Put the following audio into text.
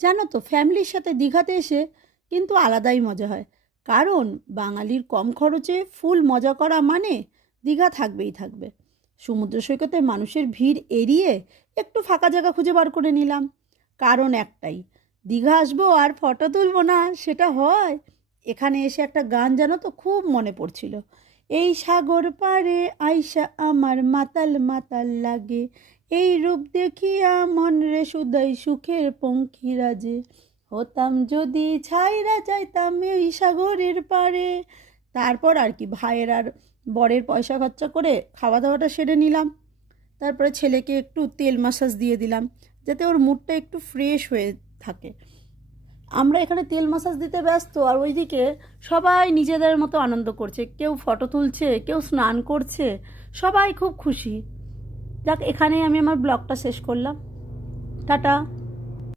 জানো তো, ফ্যামিলির সাথে দীঘাতে এসে কিন্তু আলাদাই মজা হয়। কারণ বাঙালির কম খরচে ফুল মজা করা মানে দীঘা থাকবেই থাকবে। সমুদ্র সৈকতে মানুষের ভিড় এড়িয়ে একটু ফাঁকা জায়গা খুঁজে বার করে নিলাম। কারণ একটাই, দীঘা আসবো আর ফটো তুলবো না সেটা হয়? এখানে এসে একটা গান জানো তো খুব মনে পড়ছিল। এই সাগর পাড়ে আইসা আমার মাতাল মাতাল লাগে, এই রূপ দেখিয়া মন রে সুদাই সুখের পঙ্খিরাজে, হতাম যদি ছাইরা যাইতাম এই সাগরের পাড়ে। তারপর আর কি, ভাইয়ের আর বরের পয়সা খরচা করে খাওয়া দাওয়াটা সেরে নিলাম। তারপরে ছেলেকে একটু তেল মাসাজ দিয়ে দিলাম, যাতে ওর মুডটা একটু ফ্রেশ হয়ে থাকে। আমরা এখানে তেল মাসাজ দিতে ব্যস্ত, আর ওইদিকে সবাই নিজেদের মতো আনন্দ করছে, কেউ ফটো তুলছে, কেউ স্নান করছে, সবাই খুব খুশি। যাক, এখানেই আমি আমার ব্লগটা শেষ করলাম। টাটা।